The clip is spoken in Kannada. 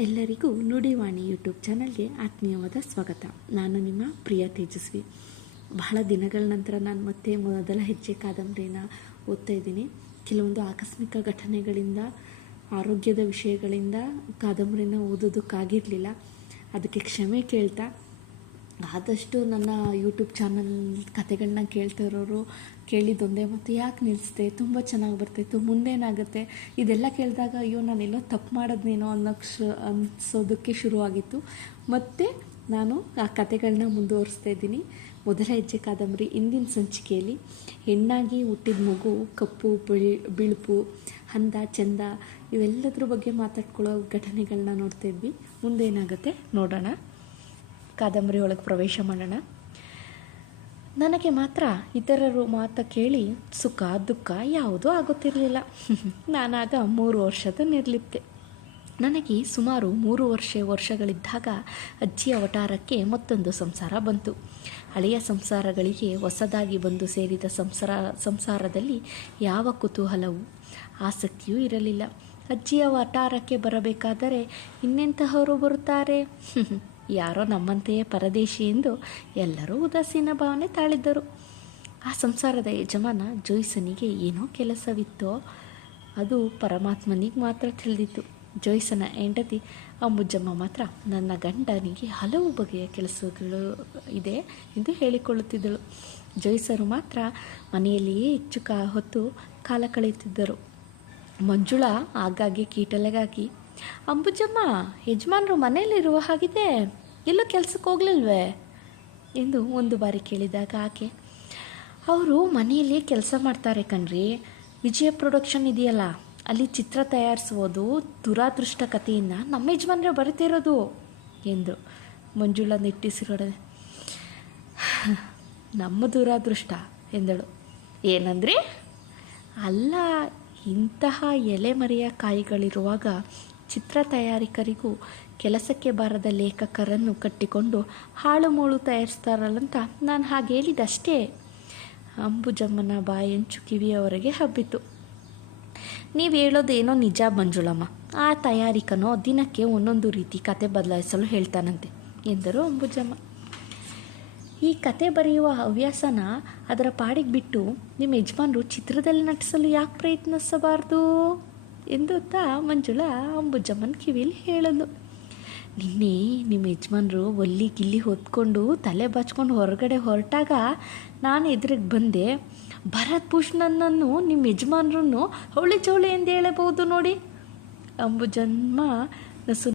ಎಲ್ಲರಿಗೂ ನುಡಿವಾಣಿ ಯೂಟ್ಯೂಬ್ ಚಾನಲ್ಗೆ ಆತ್ಮೀಯವಾದ ಸ್ವಾಗತ. ನಾನು ನಿಮ್ಮ ಪ್ರಿಯ ತೇಜಸ್ವಿ. ಬಹಳ ದಿನಗಳ ನಂತರ ನಾನು ಮತ್ತೆ ಮೊದಲ ಹೆಜ್ಜೆ ಕಾದಂಬರಿನ ಓದ್ತಾ ಇದ್ದೀನಿ. ಕೆಲವೊಂದು ಆಕಸ್ಮಿಕ ಘಟನೆಗಳಿಂದ, ಆರೋಗ್ಯದ ವಿಷಯಗಳಿಂದ ಕಾದಂಬರಿನ ಓದೋದಕ್ಕಾಗಿರಲಿಲ್ಲ. ಅದಕ್ಕೆ ಕ್ಷಮೆ ಕೇಳ್ತಾ, ಆದಷ್ಟು ನನ್ನ ಯೂಟ್ಯೂಬ್ ಚಾನಲ್ ಕತೆಗಳನ್ನ ಕೇಳ್ತಾ ಇರೋರು ಕೇಳಿದ್ದೊಂದೇ ಮತ್ತು ಯಾಕೆ ನಿಲ್ಲಿಸ್ದೆ, ತುಂಬ ಚೆನ್ನಾಗಿ ಬರ್ತಾಯಿತ್ತು, ಮುಂದೇನಾಗುತ್ತೆ, ಇದೆಲ್ಲ ಕೇಳಿದಾಗ ಅಯ್ಯೋ ನಾನೆಲ್ಲೋ ತಪ್ಪು ಮಾಡೋದೇನೋ ಅನಿಸೋದಕ್ಕೆ ಶುರುವಾಗಿತ್ತು. ಮತ್ತು ನಾನು ಆ ಕತೆಗಳನ್ನ ಮುಂದುವರಿಸ್ತಾ ಇದ್ದೀನಿ. ಮೊದಲ ಹೆಜ್ಜೆ ಕಾದಂಬರಿ ಇಂದಿನ ಸಂಚಿಕೆಯಲ್ಲಿ ಹೆಣ್ಣಾಗಿ ಹುಟ್ಟಿದ ಮಗು ಕಪ್ಪು ಬಿಳುಪು, ಅಂದ ಚಂದ ಇವೆಲ್ಲದ್ರ ಬಗ್ಗೆ ಮಾತಾಡ್ಕೊಳ್ಳೋ ಘಟನೆಗಳನ್ನ ನೋಡ್ತಾ ಇದ್ವಿ. ಮುಂದೇನಾಗುತ್ತೆ ನೋಡೋಣ. ಕಾದಂಬರಿ ಒಳಗೆ ಪ್ರವೇಶ ಮಾಡೋಣ. ನನಗೆ ಮಾತ್ರ ಇತರರು ಮಾತು ಕೇಳಿ ಸುಖ ದುಃಖ ಯಾವುದೂ ಆಗುತ್ತಿರಲಿಲ್ಲ. ನಾನಾಗ 3 ವರ್ಷದ ನಿರ್ಲಿಪ್ತೆ. ನನಗೆ ಸುಮಾರು 3 ವರ್ಷಗಳಿದ್ದಾಗ ಅಜ್ಜಿಯ ವಠಾರಕ್ಕೆ ಮತ್ತೊಂದು ಸಂಸಾರ ಬಂತು. ಹಳೆಯ ಸಂಸಾರಗಳಿಗೆ ಹೊಸದಾಗಿ ಬಂದು ಸೇರಿದ ಸಂಸಾರದಲ್ಲಿ ಯಾವ ಕುತೂಹಲವೂ ಆಸಕ್ತಿಯೂ ಇರಲಿಲ್ಲ. ಅಜ್ಜಿಯ ವಠಾರಕ್ಕೆ ಬರಬೇಕಾದರೆ ಇನ್ನೆಂತಹವರು ಬರುತ್ತಾರೆ? ಯಾರೋ ನಮ್ಮಂತೆಯೇ ಪರದೇಶಿ ಎಂದು ಎಲ್ಲರೂ ಉದಾಸೀನ ಭಾವನೆ ತಾಳಿದ್ದರು. ಆ ಸಂಸಾರದ ಯಜಮಾನ ಜೋಯ್ಸನಿಗೆ ಏನೋ ಕೆಲಸವಿತ್ತೋ ಅದು ಪರಮಾತ್ಮನಿಗೆ ಮಾತ್ರ ತಿಳಿದಿತ್ತು. ಜೋಯ್ಸನ ಹೆಂಡತಿ ಅಂಬುಜಮ್ಮ ಮಾತ್ರ ನನ್ನ ಗಂಡನಿಗೆ ಹಲವು ಬಗೆಯ ಕೆಲಸಗಳು ಇದೆ ಎಂದು ಹೇಳಿಕೊಳ್ಳುತ್ತಿದ್ದಳು. ಜೋಯ್ಸರು ಮಾತ್ರ ಮನೆಯಲ್ಲಿಯೇ ಹೆಚ್ಚು ಹೊತ್ತು ಕಾಲ ಕಳೆಯುತ್ತಿದ್ದರು. ಮಂಜುಳಾ ಆಗಾಗ್ಗೆ ಕೀಟಲೆಗಾಗಿ, ಅಂಬುಜಮ್ಮ, ಯಜಮಾನರು ಮನೆಯಲ್ಲಿರುವ ಹಾಗಿದೆ, ಎಲ್ಲೂ ಕೆಲಸಕ್ಕೆ ಹೋಗ್ಲಿಲ್ವೇ ಎಂದು ಒಂದು ಬಾರಿ ಕೇಳಿದಾಗ ಆಕೆ, ಅವರು ಮನೆಯಲ್ಲಿ ಕೆಲಸ ಮಾಡ್ತಾರೆ ಕಣ್ರಿ, ವಿಜಯ ಪ್ರೊಡಕ್ಷನ್ ಇದೆಯಲ್ಲ ಅಲ್ಲಿ ಚಿತ್ರ ತಯಾರಿಸುವುದು, ದುರಾದೃಷ್ಟ ಕಥೆಯನ್ನು ನಮ್ಮ ಯಜಮಾನರೇ ಬರೀತಿರೋದು ಎಂದು. ಮಂಜುಳಾ ನಿಟ್ಟಿಸಿರೋಡೆ, ನಮ್ಮ ದುರಾದೃಷ್ಟ ಎಂದಳು. ಏನಂದ್ರಿ? ಅಲ್ಲ, ಇಂತಹ ಎಲೆಮರೆಯ ಕಾಯಿಗಳಿರುವಾಗ ಚಿತ್ರ ತಯಾರಿಕರಿಗೂ ಕೆಲಸಕ್ಕೆ ಬಾರದ ಲೇಖಕರನ್ನು ಕಟ್ಟಿಕೊಂಡು ಹಾಳು ಮೂಳು ತಯಾರಿಸ್ತಾರಲ್ಲಂತ ನಾನು ಹಾಗೆ ಹೇಳಿದಷ್ಟೇ. ಅಂಬುಜಮ್ಮನ ಬಾಯಂಚು ಕಿವಿಯವರೆಗೆ ಹಬ್ಬಿತು. ನೀವು ಹೇಳೋದೇನೋ ನಿಜ ಮಂಜುಳಮ್ಮ, ಆ ತಯಾರಿಕನೋ ದಿನಕ್ಕೆ ಒಂದೊಂದು ರೀತಿ ಕತೆ ಬದಲಾಯಿಸಲು ಹೇಳ್ತಾನಂತೆ ಎಂದರು ಅಂಬುಜಮ್ಮ. ಈ ಕತೆ ಬರೆಯುವ ಹವ್ಯಾಸನ ಅದರ ಪಾಡಿಗೆ ಬಿಟ್ಟು ನಿಮ್ಮ ಯಜಮಾನರು ಚಿತ್ರದಲ್ಲಿ ನಟಿಸಲು ಯಾಕೆ ಪ್ರಯತ್ನಿಸಬಾರ್ದು ಎಂದು ಮಂಜುಳಾ ಅಂಬುಜಮ್ಮನ ಕಿವಿಯಲ್ಲಿ ಹೇಳಲು. ನಿನ್ನೆ ನಿಮ್ಮ ಯಜಮಾನರು ಒಲ್ಲಿ ಗಿಲ್ಲಿ ಹೊತ್ಕೊಂಡು ತಲೆ ಬಾಚ್ಕೊಂಡು ಹೊರಗಡೆ ಹೊರಟಾಗ ನಾನು ಎದುರಿಗೆ ಬಂದೆ. ಭರತ್ ಭೂಷಣನನ್ನು ನಿಮ್ಮ ಯಜಮಾನರನ್ನು ಅವಳಿ ಚೌಳಿ ಎಂದು ಹೇಳಬಹುದು ನೋಡಿ. ಅಂಬುಜಮ್ಮ ನಸು